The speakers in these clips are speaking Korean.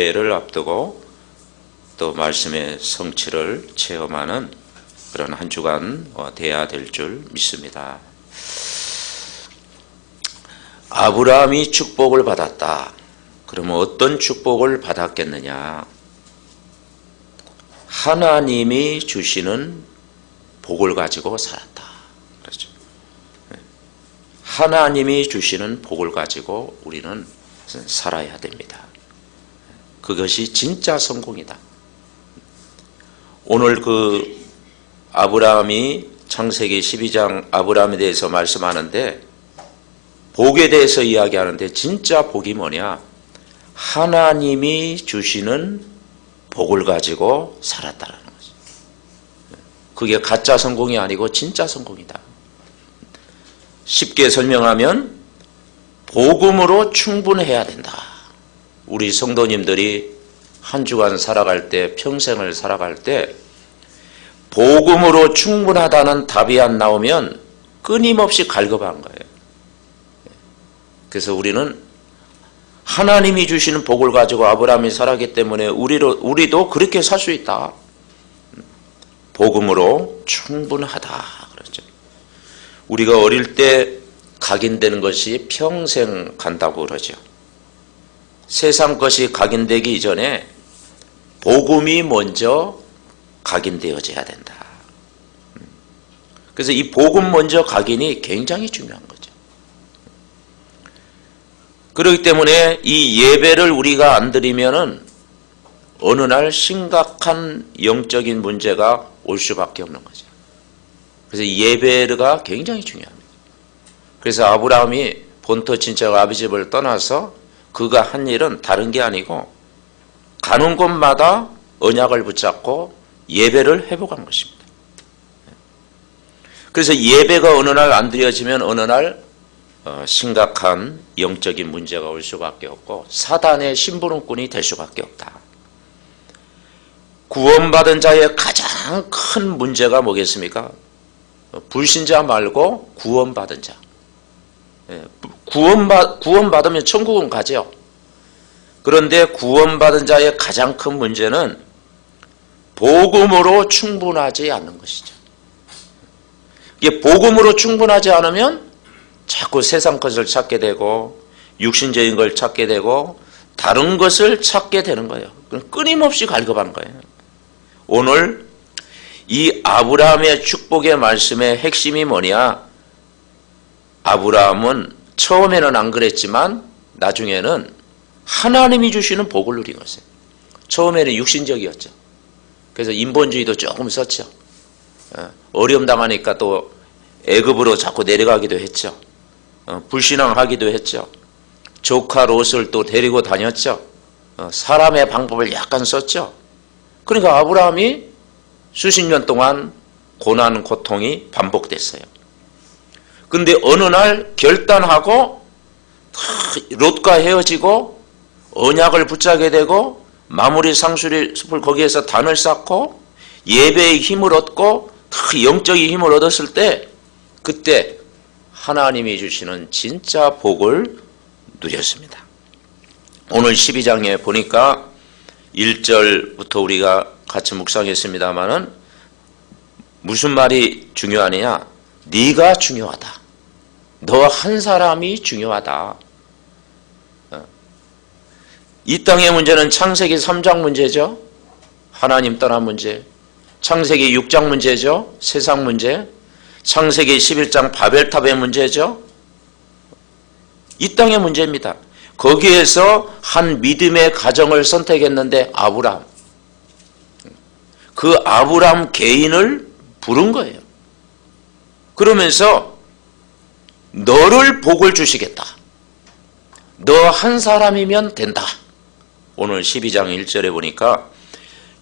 새해를 앞두고 또 말씀의 성취를 체험하는 그런 한 주간 돼야 될 줄 믿습니다. 아브라함이 축복을 받았다. 그러면 어떤 축복을 받았겠느냐? 하나님이 주시는 복을 가지고 살았다. 그렇죠. 하나님이 주시는 복을 가지고 우리는 살아야 됩니다. 그것이 진짜 성공이다. 오늘 아브라함이 창세기 12장 아브라함에 대해서 말씀하는데 복에 대해서 이야기하는데 진짜 복이 뭐냐? 하나님이 주시는 복을 가지고 살았다는 거죠. 그게 가짜 성공이 아니고 진짜 성공이다. 쉽게 설명하면 복음으로 충분해야 된다. 우리 성도님들이 한 주간 살아갈 때, 평생을 살아갈 때 복음으로 충분하다는 답이 안 나오면 끊임없이 갈급한 거예요. 그래서 우리는 하나님이 주시는 복을 가지고 아브라함이 살았기 때문에 우리도 그렇게 살 수 있다. 복음으로 충분하다. 그렇죠. 우리가 어릴 때 각인되는 것이 평생 간다고 그러죠. 세상 것이 각인되기 이전에 복음이 먼저 각인되어져야 된다. 그래서 이 복음 먼저 각인이 굉장히 중요한 거죠. 그렇기 때문에 이 예배를 우리가 안 드리면은 어느 날 심각한 영적인 문제가 올 수밖에 없는 거죠. 그래서 예배가 굉장히 중요합니다. 그래서 아브라함이 본토 친척 아비 집을 떠나서 그가 한 일은 다른 게 아니고 가는 곳마다 언약을 붙잡고 예배를 회복한 것입니다. 그래서 예배가 어느 날 안 드려지면 어느 날 심각한 영적인 문제가 올 수밖에 없고 사단의 심부름꾼이 될 수밖에 없다. 구원받은 자의 가장 큰 문제가 뭐겠습니까? 불신자 말고 구원받은 자. 구원받으면 천국은 가죠. 그런데 구원받은 자의 가장 큰 문제는 복음으로 충분하지 않는 것이죠. 이게 복음으로 충분하지 않으면 자꾸 세상 것을 찾게 되고 육신적인 걸 찾게 되고 다른 것을 찾게 되는 거예요. 끊임없이 갈급한 거예요. 오늘 이 아브라함의 축복의 말씀의 핵심이 뭐냐? 아브라함은 처음에는 안 그랬지만 나중에는 하나님이 주시는 복을 누린 것이에요. 처음에는 육신적이었죠. 그래서 인본주의도 조금 썼죠. 어려움 당하니까 또 애굽으로 자꾸 내려가기도 했죠. 불신앙하기도 했죠. 조카 롯을 또 데리고 다녔죠. 사람의 방법을 약간 썼죠. 그러니까 아브라함이 수십 년 동안 고난, 고통이 반복됐어요. 근데 어느 날 결단하고 롯과 헤어지고 언약을 붙잡게 되고 마무리 상수립을 거기에서 단을 쌓고 예배의 힘을 얻고 영적인 힘을 얻었을 때 그때 하나님이 주시는 진짜 복을 누렸습니다. 오늘 12장에 보니까 1절부터 우리가 같이 묵상했습니다마는 무슨 말이 중요하느냐? 네가 중요하다. 너 한 사람이 중요하다. 이 땅의 문제는 창세기 3장 문제죠. 하나님 떠난 문제. 창세기 6장 문제죠. 세상 문제. 창세기 11장 바벨탑의 문제죠. 이 땅의 문제입니다. 거기에서 한 믿음의 가정을 선택했는데 아브라함. 그 아브라함 개인을 부른 거예요. 그러면서 너를 복을 주시겠다. 너 한 사람이면 된다. 오늘 12장 1절에 보니까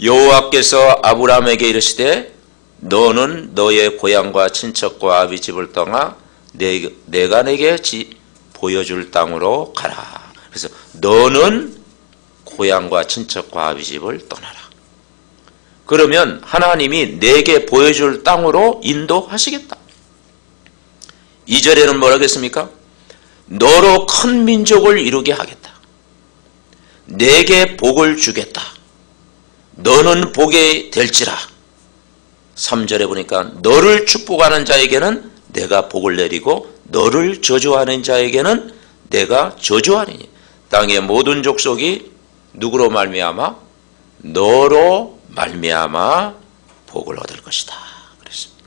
여호와께서 아브라함에게 이르시되 너는 너의 고향과 친척과 아비 집을 떠나 내가 내게 보여줄 땅으로 가라. 그래서 너는 고향과 친척과 아비 집을 떠나라. 그러면 하나님이 내게 보여줄 땅으로 인도하시겠다. 2절에는 뭐라고 했습니까? 너로 큰 민족을 이루게 하겠다. 내게 복을 주겠다. 너는 복이 될지라. 3절에 보니까 너를 축복하는 자에게는 내가 복을 내리고 너를 저주하는 자에게는 내가 저주하리니 땅의 모든 족속이 누구로 말미암아? 너로 말미암아 복을 얻을 것이다. 그랬습니다.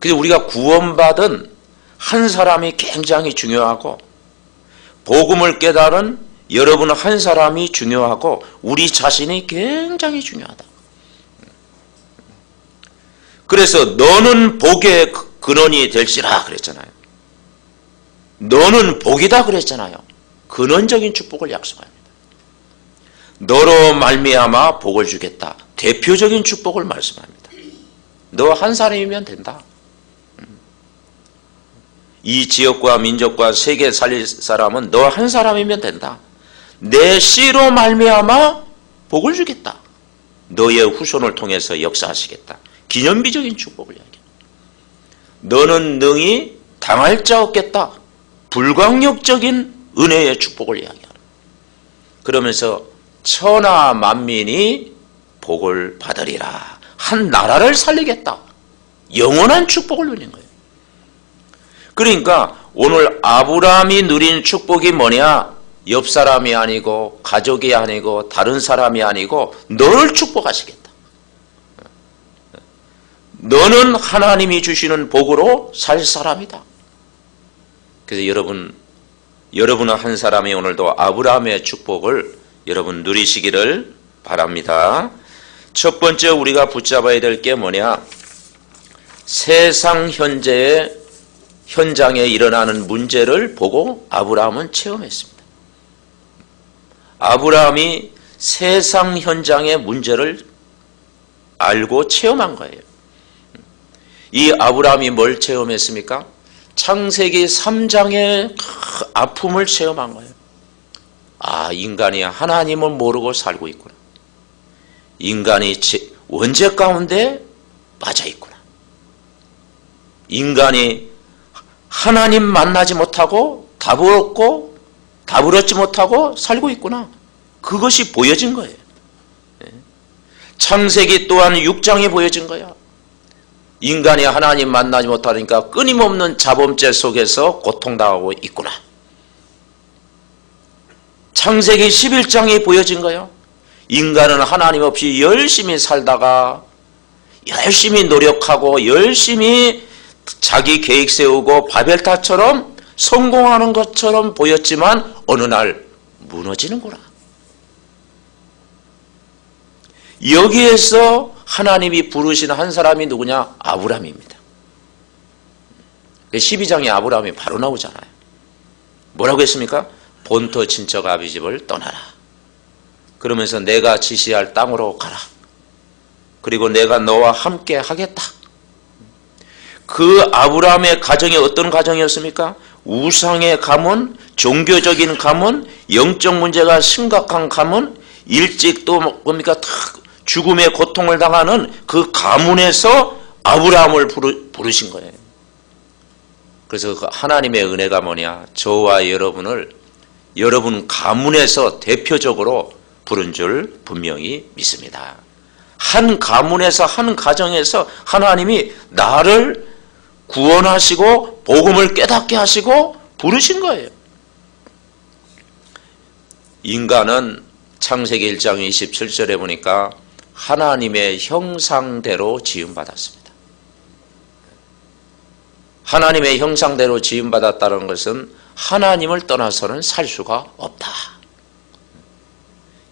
그래서 우리가 구원받은 한 사람이 굉장히 중요하고 복음을 깨달은 여러분 한 사람이 중요하고 우리 자신이 굉장히 중요하다. 그래서 너는 복의 근원이 될지라 그랬잖아요. 너는 복이다 그랬잖아요. 근원적인 축복을 약속합니다. 너로 말미암아 복을 주겠다. 대표적인 축복을 말씀합니다. 너 한 사람이면 된다. 이 지역과 민족과 세계 살릴 사람은 너 한 사람이면 된다. 내 씨로 말미암아 복을 주겠다. 너의 후손을 통해서 역사하시겠다. 기념비적인 축복을 이야기합니다. 너는 능히 당할 자 없겠다. 불강력적인 은혜의 축복을 이야기합니다. 그러면서 천하 만민이 복을 받으리라. 한 나라를 살리겠다. 영원한 축복을 누리는 거예요. 그러니까 오늘 아브라함이 누린 축복이 뭐냐? 옆 사람이 아니고 가족이 아니고 다른 사람이 아니고 너를 축복하시겠다. 너는 하나님이 주시는 복으로 살 사람이다. 그래서 여러분은 한 사람이 오늘도 아브라함의 축복을 여러분 누리시기를 바랍니다. 첫 번째 우리가 붙잡아야 될 게 뭐냐? 세상 현장에 일어나는 문제를 보고 아브라함은 체험했습니다. 아브라함이 세상 현장의 문제를 알고 체험한 거예요. 이 아브라함이 뭘 체험했습니까? 창세기 3장의 아픔을 체험한 거예요. 아, 인간이 하나님을 모르고 살고 있구나. 인간이 원죄 가운데 빠져 있구나. 인간이 하나님 만나지 못하고 답을 얻지 못하고 살고 있구나. 그것이 보여진 거예요. 창세기 또한 6장이 보여진 거야. 인간이 하나님 만나지 못하니까 끊임없는 자범죄 속에서 고통당하고 있구나. 창세기 11장이 보여진 거예요. 인간은 하나님 없이 열심히 살다가 열심히 노력하고 열심히 자기 계획 세우고 바벨탑처럼 성공하는 것처럼 보였지만 어느 날 무너지는구나. 여기에서 하나님이 부르신 한 사람이 누구냐? 아브라함입니다. 12장에 아브라함이 바로 나오잖아요. 뭐라고 했습니까? 본토 친척 아비 집을 떠나라. 그러면서 내가 지시할 땅으로 가라. 그리고 내가 너와 함께 하겠다. 그 아브라함의 가정이 어떤 가정이었습니까? 우상의 가문, 종교적인 가문, 영적 문제가 심각한 가문, 일찍 또 뭡니까? 죽음의 고통을 당하는 그 가문에서 아브라함을 부르신 거예요. 그래서 그 하나님의 은혜가 뭐냐? 저와 여러분을 여러분 가문에서 대표적으로 부른 줄 분명히 믿습니다. 한 가문에서 한 가정에서 하나님이 나를 구원하시고 복음을 깨닫게 하시고 부르신 거예요. 인간은 창세기 1장 27절에 보니까 하나님의 형상대로 지음받았습니다. 하나님의 형상대로 지음받았다는 것은 하나님을 떠나서는 살 수가 없다.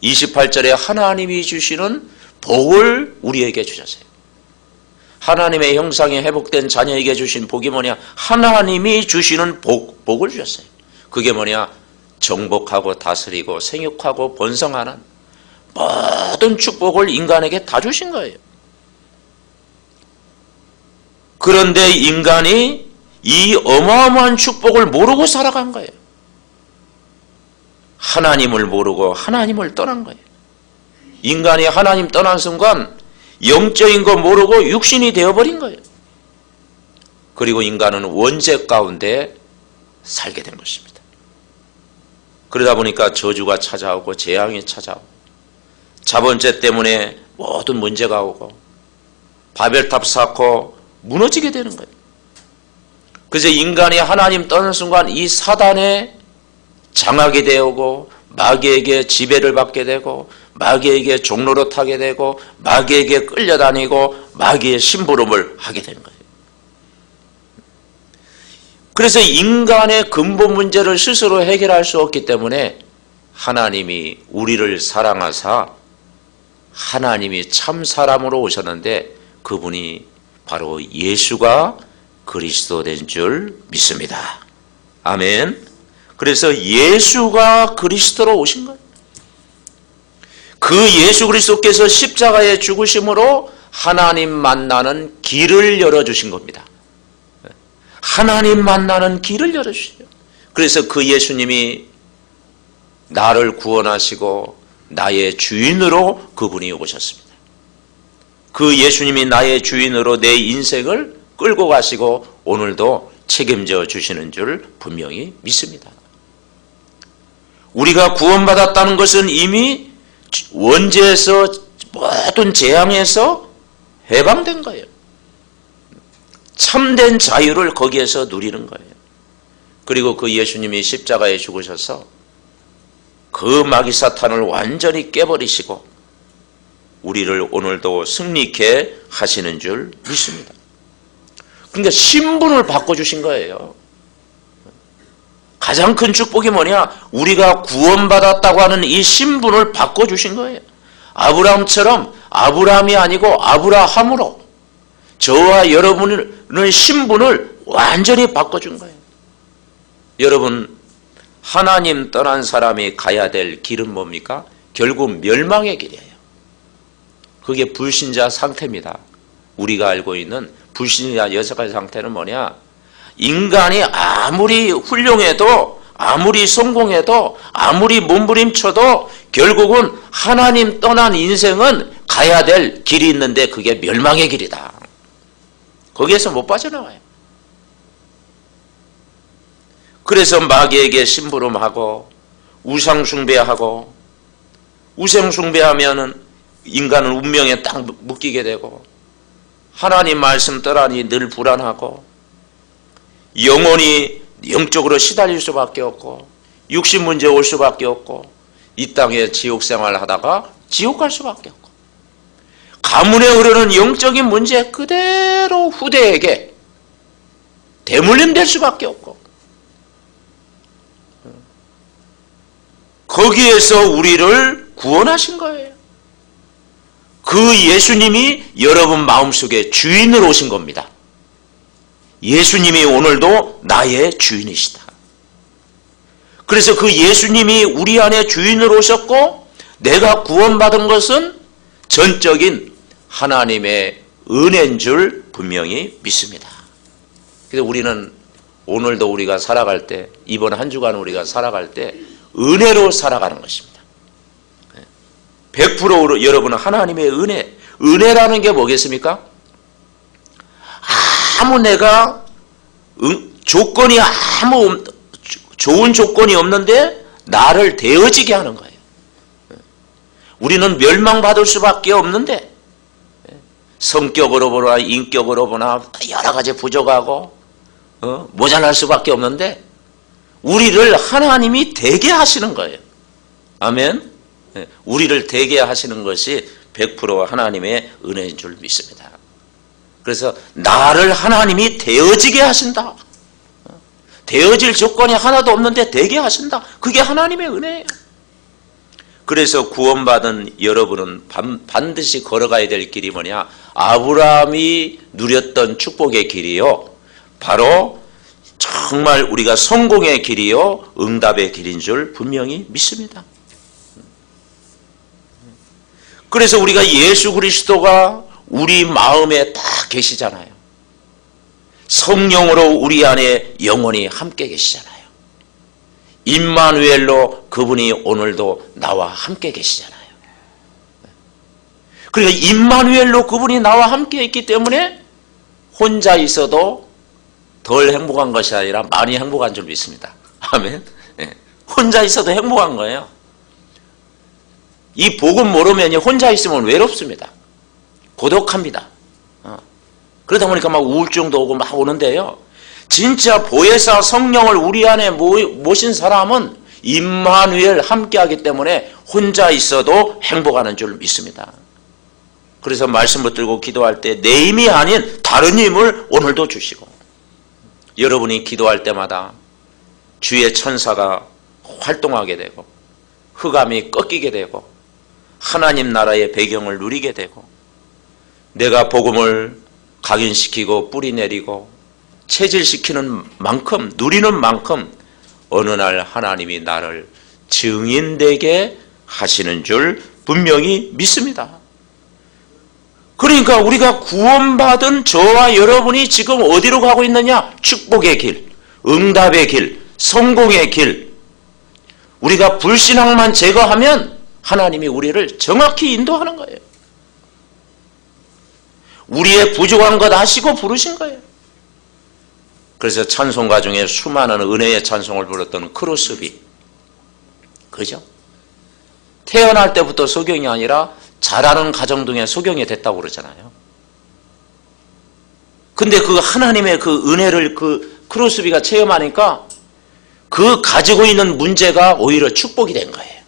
28절에 하나님이 주시는 복을 우리에게 주셨어요. 하나님의 형상이 회복된 자녀에게 주신 복이 뭐냐? 하나님이 주시는 복을 주셨어요. 그게 뭐냐? 정복하고 다스리고 생육하고 번성하는 모든 축복을 인간에게 다 주신 거예요. 그런데 인간이 이 어마어마한 축복을 모르고 살아간 거예요. 하나님을 모르고 하나님을 떠난 거예요. 인간이 하나님 떠난 순간 영적인 거 모르고 육신이 되어버린 거예요. 그리고 인간은 원죄 가운데 살게 된 것입니다. 그러다 보니까 저주가 찾아오고 재앙이 찾아오고 자본죄 때문에 모든 문제가 오고 바벨탑 쌓고 무너지게 되는 거예요. 그래서 인간이 하나님 떠나는 순간 이 사단의 장악이 되고 마귀에게 지배를 받게 되고 마귀에게 종로로 타게 되고 마귀에게 끌려다니고 마귀의 심부름을 하게 되는 거예요. 그래서 인간의 근본 문제를 스스로 해결할 수 없기 때문에 하나님이 우리를 사랑하사 하나님이 참 사람으로 오셨는데 그분이 바로 예수가 그리스도 된 줄 믿습니다. 아멘. 그래서 예수가 그리스도로 오신 거예요. 그 예수 그리스도께서 십자가에 죽으심으로 하나님 만나는 길을 열어주신 겁니다. 하나님 만나는 길을 열어주시죠. 그래서 그 예수님이 나를 구원하시고 나의 주인으로 그분이 오셨습니다. 그 예수님이 나의 주인으로 내 인생을 끌고 가시고 오늘도 책임져 주시는 줄 분명히 믿습니다. 우리가 구원받았다는 것은 이미 원죄에서 모든 재앙에서 해방된 거예요. 참된 자유를 거기에서 누리는 거예요. 그리고 그 예수님이 십자가에 죽으셔서 그 마귀 사탄을 완전히 깨버리시고 우리를 오늘도 승리케 하시는 줄 믿습니다. 그러니까 신분을 바꿔주신 거예요. 가장 큰 축복이 뭐냐? 우리가 구원받았다고 하는 이 신분을 바꿔주신 거예요. 아브라함처럼 아브라함이 아니고 아브라함으로 저와 여러분의 신분을 완전히 바꿔준 거예요. 여러분, 하나님 떠난 사람이 가야 될 길은 뭡니까? 결국 멸망의 길이에요. 그게 불신자 상태입니다. 우리가 알고 있는 불신자 여섯 상태는 뭐냐? 인간이 아무리 훌륭해도 아무리 성공해도 아무리 몸부림쳐도 결국은 하나님 떠난 인생은 가야 될 길이 있는데 그게 멸망의 길이다. 거기에서 못 빠져나와요. 그래서 마귀에게 심부름하고 우상숭배하고 우상숭배하면은 인간은 운명에 딱 묶이게 되고 하나님 말씀 떠나니 늘 불안하고 영혼이 영적으로 시달릴 수밖에 없고 육신 문제 올 수밖에 없고 이 땅에 지옥 생활을 하다가 지옥 갈 수밖에 없고 가문에 흐르는 영적인 문제 그대로 후대에게 대물림될 수밖에 없고 거기에서 우리를 구원하신 거예요. 그 예수님이 여러분 마음속에 주인으로 오신 겁니다. 예수님이 오늘도 나의 주인이시다. 그래서 그 예수님이 우리 안에 주인으로 오셨고 내가 구원받은 것은 전적인 하나님의 은혜인 줄 분명히 믿습니다. 그래서 우리는 오늘도 우리가 살아갈 때 이번 한 주간 우리가 살아갈 때 은혜로 살아가는 것입니다. 100% 여러분은 하나님의 은혜라는 게 뭐겠습니까? 아무 내가 조건이 아무 좋은 조건이 없는데 나를 되어지게 하는 거예요. 우리는 멸망받을 수밖에 없는데 성격으로 보나 인격으로 보나 여러 가지 부족하고 모자랄 수밖에 없는데 우리를 하나님이 되게 하시는 거예요. 아멘. 우리를 되게 하시는 것이 100% 하나님의 은혜인 줄 믿습니다. 그래서 나를 하나님이 되어지게 하신다. 되어질 조건이 하나도 없는데 되게 하신다. 그게 하나님의 은혜예요. 그래서 구원받은 여러분은 반드시 걸어가야 될 길이 뭐냐? 아브라함이 누렸던 축복의 길이요. 바로 정말 우리가 성공의 길이요. 응답의 길인 줄 분명히 믿습니다. 그래서 우리가 예수 그리스도가 우리 마음에 다 계시잖아요. 성령으로 우리 안에 영원히 함께 계시잖아요. 임마누엘로 그분이 오늘도 나와 함께 계시잖아요. 그러니까 임마누엘로 그분이 나와 함께 있기 때문에 혼자 있어도 덜 행복한 것이 아니라 많이 행복한 줄 믿습니다. 아멘. 혼자 있어도 행복한 거예요. 이 복음 모르면 혼자 있으면 외롭습니다. 고독합니다. 그러다 보니까 막 우울증도 오고 막 오는데요. 진짜 보혜사 성령을 우리 안에 모신 사람은 임마누엘 함께하기 때문에 혼자 있어도 행복하는 줄 믿습니다. 그래서 말씀 붙들고 기도할 때 내 힘이 아닌 다른 힘을 오늘도 주시고, 여러분이 기도할 때마다 주의 천사가 활동하게 되고 흑암이 꺾이게 되고 하나님 나라의 배경을 누리게 되고, 내가 복음을 각인시키고 뿌리내리고 체질시키는 만큼, 누리는 만큼 어느 날 하나님이 나를 증인되게 하시는 줄 분명히 믿습니다. 그러니까 우리가 구원받은 저와 여러분이 지금 어디로 가고 있느냐? 축복의 길, 응답의 길, 성공의 길. 우리가 불신앙만 제거하면 하나님이 우리를 정확히 인도하는 거예요. 우리의 부족한 것 아시고 부르신 거예요. 그래서 찬송가 중에 수많은 은혜의 찬송을 불렀던 크로스비, 그죠? 태어날 때부터 소경이 아니라 자라는 가정 중에 소경이 됐다고 그러잖아요. 근데 그 하나님의 그 은혜를 그 크로스비가 체험하니까 그 가지고 있는 문제가 오히려 축복이 된 거예요.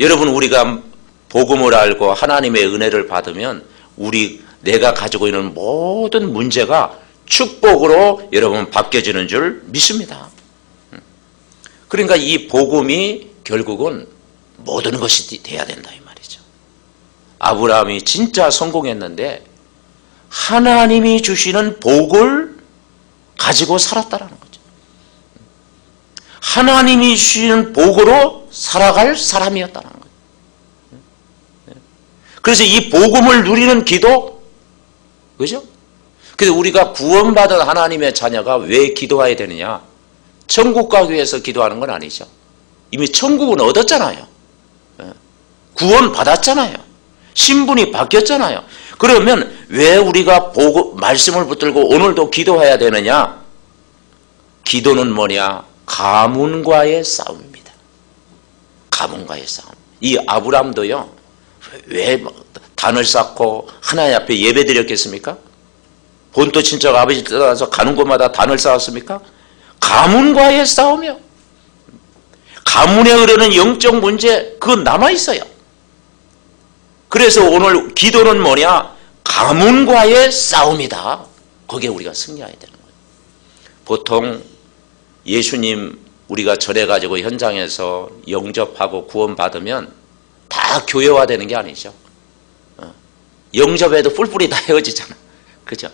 여러분, 우리가 복음을 알고 하나님의 은혜를 받으면 내가 가지고 있는 모든 문제가 축복으로 여러분 바뀌어지는 줄 믿습니다. 그러니까 이 복음이 결국은 모든 것이 돼야 된다 이 말이죠. 아브라함이 진짜 성공했는데 하나님이 주시는 복을 가지고 살았다라는 거죠. 하나님이 주시는 복으로 살아갈 사람이었다는 거죠. 그래서 이 복음을 누리는 기도, 그죠? 그래서 우리가 구원받은 하나님의 자녀가 왜 기도해야 되느냐? 천국 가기 위해서 기도하는 건 아니죠. 이미 천국은 얻었잖아요. 구원 받았잖아요. 신분이 바뀌었잖아요. 그러면 왜 우리가 말씀을 붙들고 오늘도 기도해야 되느냐? 기도는 뭐냐? 가문과의 싸움입니다. 가문과의 싸움. 이 아브람도요, 왜 단을 쌓고 하나님 앞에 예배 드렸겠습니까? 본토 친척 아버지 떠나서 가는 곳마다 단을 쌓았습니까? 가문과의 싸움이요. 가문에 흐르는 영적 문제, 그건 남아있어요. 그래서 오늘 기도는 뭐냐? 가문과의 싸움이다. 거기에 우리가 승리해야 되는 거예요. 보통 예수님 우리가 전해가지고 현장에서 영접하고 구원받으면 다 교회화되는 게 아니죠. 영접해도 뿔뿔이 다 헤어지잖아. 그죠?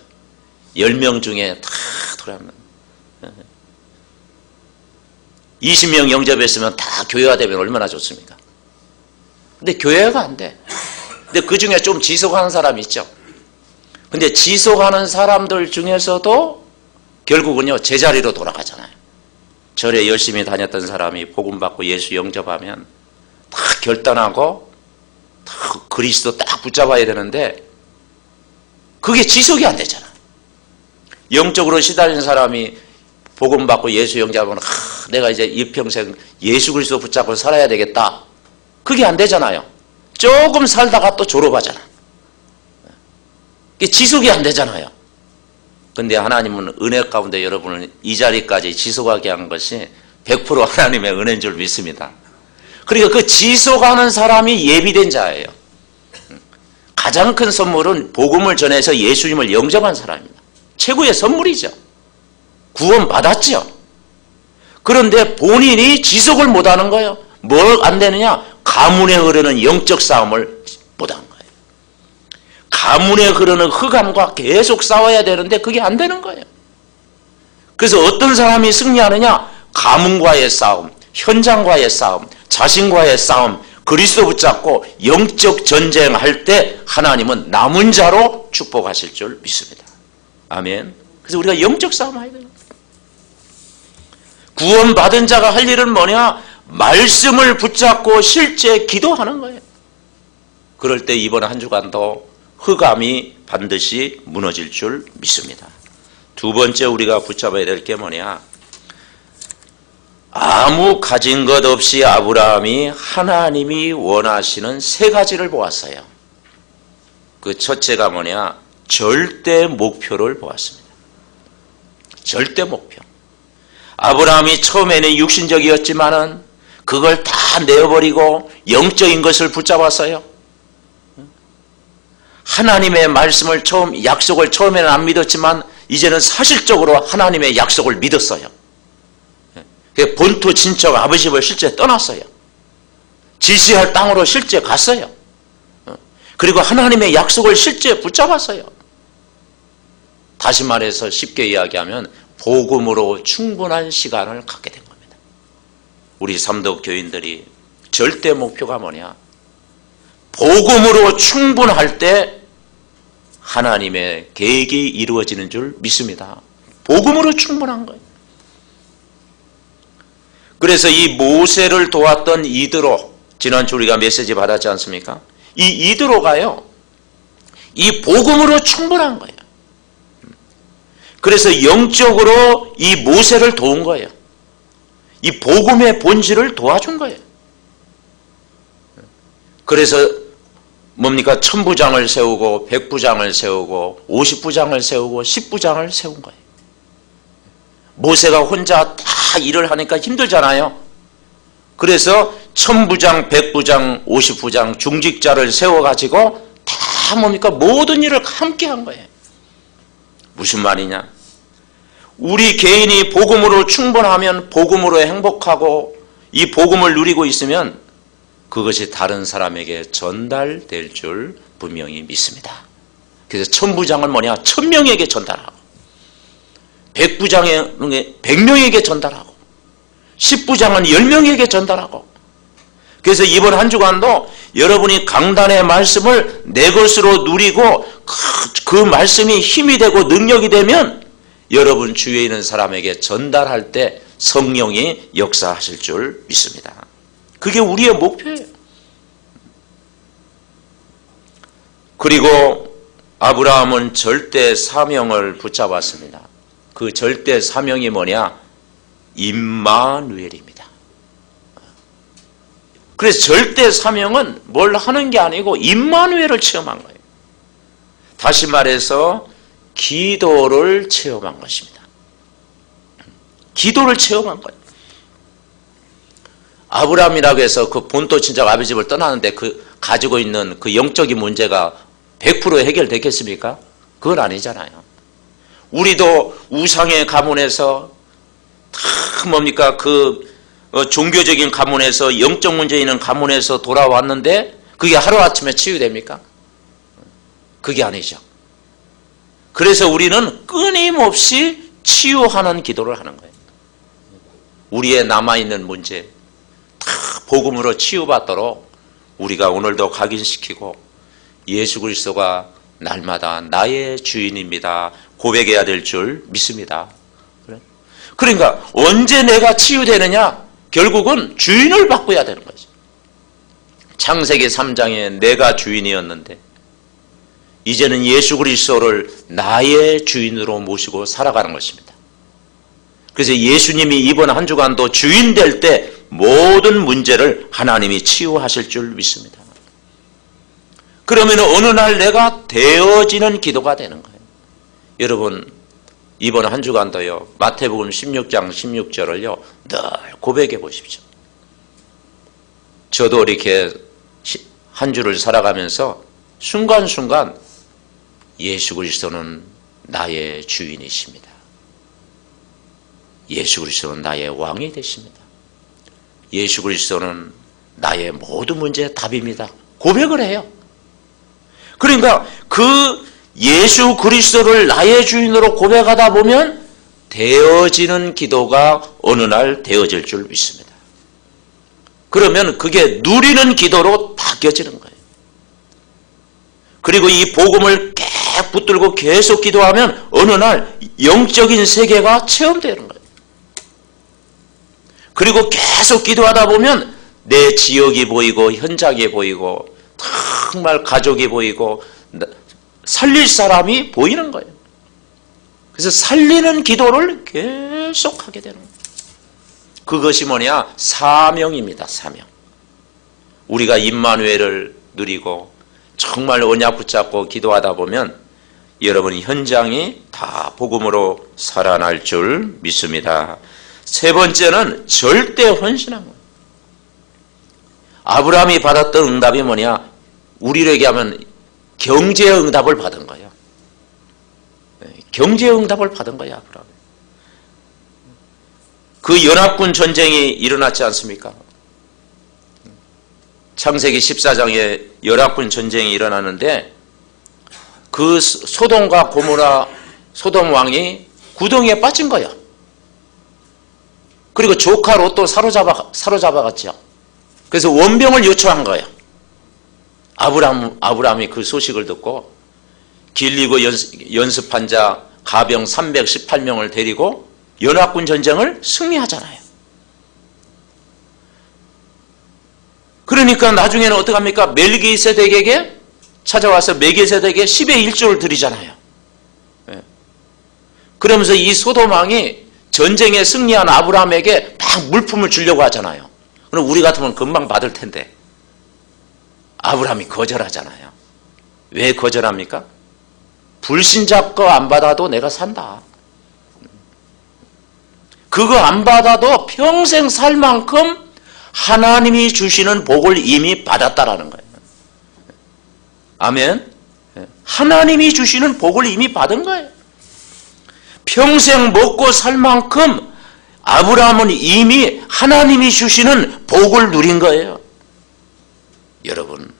10명 중에 다 돌아가면 20명 영접했으면 다 교회화되면 얼마나 좋습니까? 근데 교회가 안 돼. 근데 그 중에 좀 지속하는 사람이 있죠. 근데 지속하는 사람들 중에서도 결국은요, 제자리로 돌아가잖아요. 절에 열심히 다녔던 사람이 복음 받고 예수 영접하면 다 결단하고 다 그리스도 딱 붙잡아야 되는데 그게 지속이 안 되잖아. 영적으로 시달리는 사람이 복음 받고 예수 영접하면 내가 이제 일평생 예수 그리스도 붙잡고 살아야 되겠다. 그게 안 되잖아요. 조금 살다가 또 졸업하잖아. 그게 지속이 안 되잖아요. 근데 하나님은 은혜 가운데 여러분을 이 자리까지 지속하게 한 것이 100% 하나님의 은혜인 줄 믿습니다. 그러니까 그 지속하는 사람이 예비된 자예요. 가장 큰 선물은 복음을 전해서 예수님을 영접한 사람입니다. 최고의 선물이죠. 구원 받았죠. 그런데 본인이 지속을 못하는 거예요. 뭘 안 되느냐? 가문에 흐르는 영적 싸움을 못한 거예요. 가문에 흐르는 흑암과 계속 싸워야 되는데 그게 안 되는 거예요. 그래서 어떤 사람이 승리하느냐? 가문과의 싸움, 현장과의 싸움, 자신과의 싸움, 그리스도 붙잡고 영적 전쟁할 때 하나님은 남은 자로 축복하실 줄 믿습니다. 아멘. 그래서 우리가 영적 싸움 해야 돼요. 구원받은 자가 할 일은 뭐냐? 말씀을 붙잡고 실제 기도하는 거예요. 그럴 때 이번 한 주간도 흑암이 반드시 무너질 줄 믿습니다. 두 번째 우리가 붙잡아야 될 게 뭐냐? 아무 가진 것 없이 아브라함이 하나님이 원하시는 세 가지를 보았어요. 그 첫째가 뭐냐? 절대 목표를 보았습니다. 절대 목표. 아브라함이 처음에는 육신적이었지만은 그걸 다 내어버리고 영적인 것을 붙잡았어요. 하나님의 말씀을 약속을 처음에는 안 이제는 사실적으로 하나님의 약속을 믿었어요. 본토 친척 아버지 집을 실제 떠났어요. 지시할 땅으로 실제 갔어요. 그리고 하나님의 약속을 실제 붙잡았어요. 다시 말해서 쉽게 이야기하면 복음으로 충분한 시간을 갖게 된 겁니다. 우리 삼덕 교인들이 절대 목표가 뭐냐? 복음으로 충분할 때 하나님의 계획이 이루어지는 줄 믿습니다. 복음으로 충분한 거예요. 그래서 이 모세를 도왔던 이드로, 지난주 우리가 메시지 받았지 않습니까? 이 이드로가요, 이 복음으로 충분한 거예요. 그래서 영적으로 이 모세를 도운 거예요. 이 복음의 본질을 도와준 거예요. 그래서 뭡니까? 1000부장을 세우고 100부장을 세우고 50부장을 세우고 10부장을 세운 거예요. 모세가 혼자 다 일을 하니까 힘들잖아요. 그래서 1000부장, 100부장, 50부장 중직자를 세워가지고 다 뭡니까? 모든 일을 함께 한 거예요. 무슨 말이냐? 우리 개인이 복음으로 충분하면 복음으로 행복하고 이 복음을 누리고 있으면 그것이 다른 사람에게 전달될 줄 분명히 믿습니다. 그래서 1000부장은 뭐냐? 1000명에게 전달하고 100부장은 100명에게 전달하고 10부장은 10명에게 전달하고. 그래서 이번 한 주간도 여러분이 강단의 말씀을 내 것으로 누리고 그 말씀이 힘이 되고 능력이 되면 여러분 주위에 있는 사람에게 전달할 때 성령이 역사하실 줄 믿습니다. 그게 우리의 목표예요. 그리고 아브라함은 절대 사명을 붙잡았습니다. 그 절대 사명이 뭐냐? 임마누엘입니다. 그래서 절대 사명은 뭘 하는 게 아니고 임마누엘을 체험한 거예요. 다시 말해서 기도를 체험한 것입니다. 기도를 체험한 거예요. 아브라함이라고 해서 그 본토 친척 아버지 집을 떠나는데 그 가지고 있는 그 영적인 문제가 100% 해결됐겠습니까? 그건 아니잖아요. 우리도 우상의 가문에서 다 뭡니까? 종교적인 가문에서 영적 문제 있는 가문에서 돌아왔는데 그게 하루아침에 치유됩니까? 그게 아니죠. 그래서 우리는 끊임없이 치유하는 기도를 하는 거예요. 우리의 남아있는 문제 다 복음으로 치유받도록 우리가 오늘도 각인시키고 예수 그리스도가 날마다 나의 주인입니다 고백해야 될 줄 믿습니다. 그러니까 언제 내가 치유되느냐? 결국은 주인을 바꿔야 되는 거죠. 창세기 3장에 내가 주인이었는데 이제는 예수 그리스도를 나의 주인으로 모시고 살아가는 것입니다. 그래서 예수님이 이번 한 주간도 주인 될 때 모든 문제를 하나님이 치유하실 줄 믿습니다. 그러면 어느 날 내가 되어지는 기도가 되는 거예요. 여러분 이번 한 주간도요 마태복음 16장 16절을요 늘 고백해 보십시오. 저도 이렇게 한 주를 살아가면서 순간순간 예수 그리스도는 나의 주인이십니다. 예수 그리스도는 나의 왕이 되십니다. 예수 그리스도는 나의 모든 문제의 답입니다. 고백을 해요. 그러니까 그 예수 그리스도를 나의 주인으로 고백하다 보면 되어지는 기도가 어느 날 되어질 줄 믿습니다. 그러면 그게 누리는 기도로 바뀌어지는 거예요. 그리고 이 복음을 계속 붙들고 계속 기도하면 어느 날 영적인 세계가 체험되는 거예요. 그리고 계속 기도하다 보면 내 지역이 보이고 현장이 보이고 정말 가족이 보이고 살릴 사람이 보이는 거예요. 그래서 살리는 기도를 계속 하게 되는 거예요. 그것이 뭐냐? 사명입니다. 사명. 우리가 임마누엘을 누리고 정말 언약 붙잡고 기도하다 보면 여러분 현장이 다 복음으로 살아날 줄 믿습니다. 세 번째는 절대 헌신한 거예요. 아브라함이 받았던 응답이 뭐냐? 우리로 얘기하면 경제의 응답을 받은 거예요. 경제의 응답을 받은 거예요. 아브라함. 그 연합군 전쟁이 일어났지 않습니까? 창세기 14장에 연합군 전쟁이 일어나는데 그 소돔과 고모라 소돔 왕이 구덩이에 빠진 거야. 그리고 조카 롯도 사로잡아갔죠. 그래서 원병을 요청한 거야. 아브라함이 그 소식을 듣고 길리고 연습한 자 가병 318명을 데리고 연합군 전쟁을 승리하잖아요. 그러니까 나중에는 어떡합니까? 멜기세덱에게 찾아와서 멜기세덱에게 10의 1조를 드리잖아요. 그러면서 이 소돔 왕이 전쟁에 승리한 아브라함에게 막 물품을 주려고 하잖아요. 그럼 우리 같으면 금방 받을 텐데 아브라함이 거절하잖아요. 왜 거절합니까? 불신자 거 안 받아도 내가 산다. 그거 안 받아도 평생 살 만큼 하나님이 주시는 복을 이미 받았다라는 거예요. 아멘. 하나님이 주시는 복을 이미 받은 거예요. 평생 먹고 살 만큼 아브라함은 이미 하나님이 주시는 복을 누린 거예요. 여러분,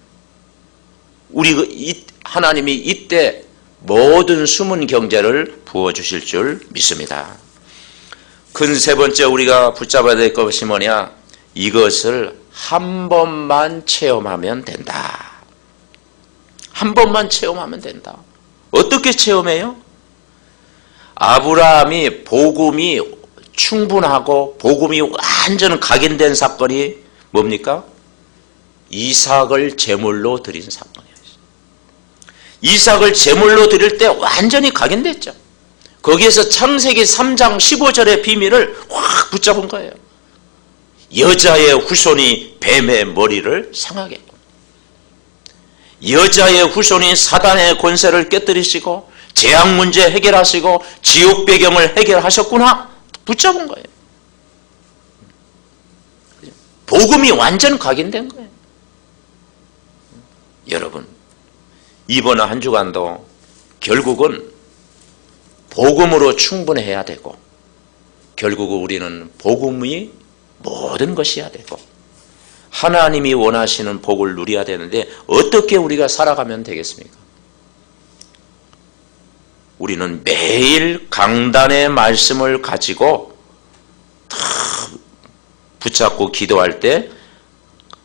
하나님이 이때 모든 숨은 경제를 부어주실 줄 믿습니다. 큰 세 번째 우리가 붙잡아야 될 것이 뭐냐? 이것을 한 번만 체험하면 된다. 한 번만 체험하면 된다. 어떻게 체험해요? 아브라함이 복음이 충분하고 복음이 완전 각인된 사건이 뭡니까? 이삭을 제물로 드린 사건이에요. 이삭을 제물로 드릴 때 완전히 각인됐죠. 거기에서 창세기 3장 15절의 비밀을 확 붙잡은 거예요. 여자의 후손이 뱀의 머리를 상하겠고, 여자의 후손이 사단의 권세를 깨뜨리시고 재앙 문제 해결하시고 지옥 배경을 해결하셨구나 붙잡은 거예요. 복음이 완전 각인된 거예요. 여러분, 이번 한 주간도 결국은 복음으로 충분해야 되고 결국은 우리는 복음이 모든 것이어야 되고 하나님이 원하시는 복을 누려야 되는데 어떻게 우리가 살아가면 되겠습니까? 우리는 매일 강단의 말씀을 가지고 붙잡고 기도할 때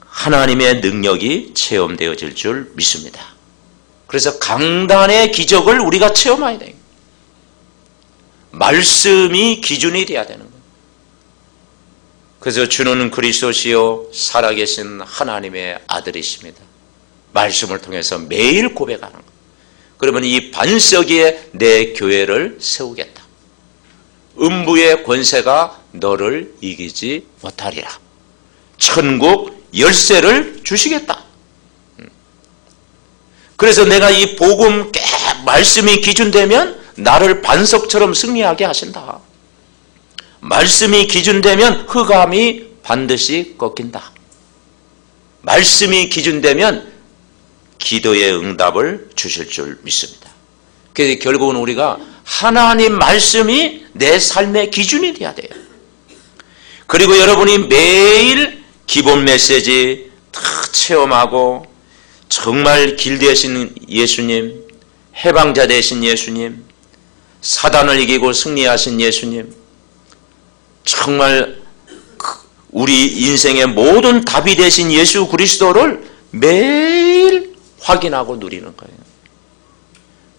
하나님의 능력이 체험되어질 줄 믿습니다. 그래서 강단의 기적을 우리가 체험해야 돼요. 말씀이 기준이 돼야 되는 거예요. 그래서 주는 그리스도시요 살아계신 하나님의 아들이십니다. 말씀을 통해서 매일 고백하는 거예요. 그러면 이 반석 위에 내 교회를 세우겠다. 음부의 권세가 너를 이기지 못하리라. 천국 열쇠를 주시겠다. 그래서 내가 이 복음 말씀이 기준되면 나를 반석처럼 승리하게 하신다. 말씀이 기준되면 흑암이 반드시 꺾인다. 말씀이 기준되면 기도의 응답을 주실 줄 믿습니다. 그래서 결국은 우리가 하나님 말씀이 내 삶의 기준이 돼야 돼요. 그리고 여러분이 매일 기본 메시지 다 체험하고 정말 길 되신 예수님, 해방자 되신 예수님, 사단을 이기고 승리하신 예수님, 정말 우리 인생의 모든 답이 되신 예수 그리스도를 매일 확인하고 누리는 거예요.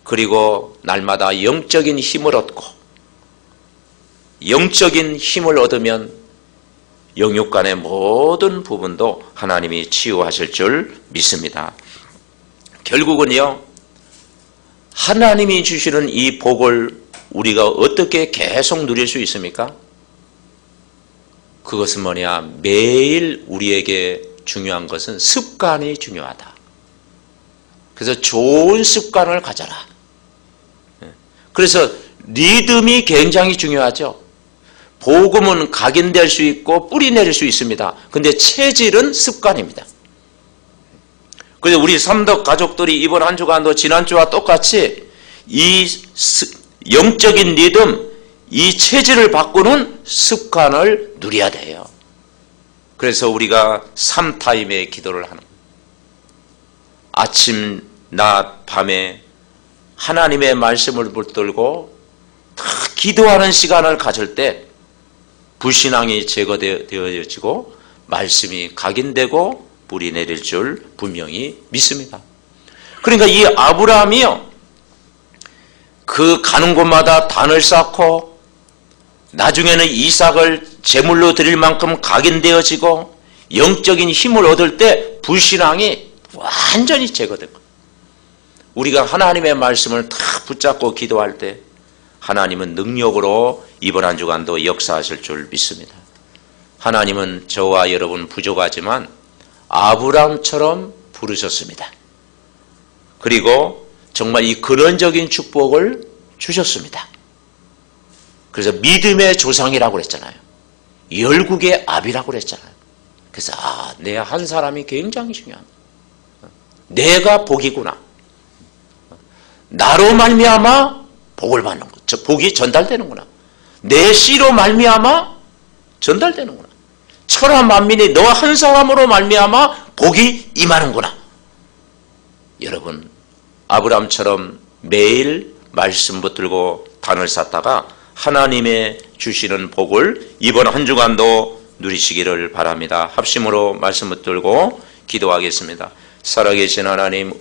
그리고 날마다 영적인 힘을 얻고 영적인 힘을 얻으면 영육 간의 모든 부분도 하나님이 치유하실 줄 믿습니다. 결국은요, 하나님이 주시는 이 복을 우리가 어떻게 계속 누릴 수 있습니까? 그것은 뭐냐? 매일 우리에게 중요한 것은 습관이 중요하다. 그래서 좋은 습관을 가져라. 그래서 리듬이 굉장히 중요하죠. 복음은 각인될 수 있고 뿌리 내릴 수 있습니다. 근데 체질은 습관입니다. 그래서 우리 삼덕 가족들이 이번 한 주간도 지난주와 똑같이 이 영적인 리듬, 이 체질을 바꾸는 습관을 누려야 돼요. 그래서 우리가 3타임의 기도를 하는 거예요. 아침, 낮, 밤에 하나님의 말씀을 붙들고 다 기도하는 시간을 가질 때 불신앙이 제거되어지고 말씀이 각인되고 뿌리 내릴 줄 분명히 믿습니다. 그러니까 이 아브라함이요, 그 가는 곳마다 단을 쌓고 나중에는 이삭을 제물로 드릴 만큼 각인되어지고 영적인 힘을 얻을 때 불신앙이 완전히 제거된 거예요. 우리가 하나님의 말씀을 다 붙잡고 기도할 때 하나님은 능력으로 이번 한 주간도 역사하실 줄 믿습니다. 하나님은 저와 여러분 부족하지만 아브라함처럼 부르셨습니다. 그리고 정말 이 근원적인 축복을 주셨습니다. 그래서 믿음의 조상이라고 그랬잖아요. 열국의 아비라고 그랬잖아요. 그래서 내 한 사람이 굉장히 중요합니다. 내가 복이구나. 나로 말미암아 복을 받는 것, 저 복이 전달되는구나. 내 씨로 말미암아 전달되는구나. 천하 만민이 너 한 사람으로 말미암아 복이 임하는구나. 여러분, 아브라함처럼 매일 말씀 붙들고 단을 쌓다가 하나님의 주시는 복을 이번 한 주간도 누리시기를 바랍니다. 합심으로 말씀 붙들고 기도하겠습니다. 살아계신 하나님,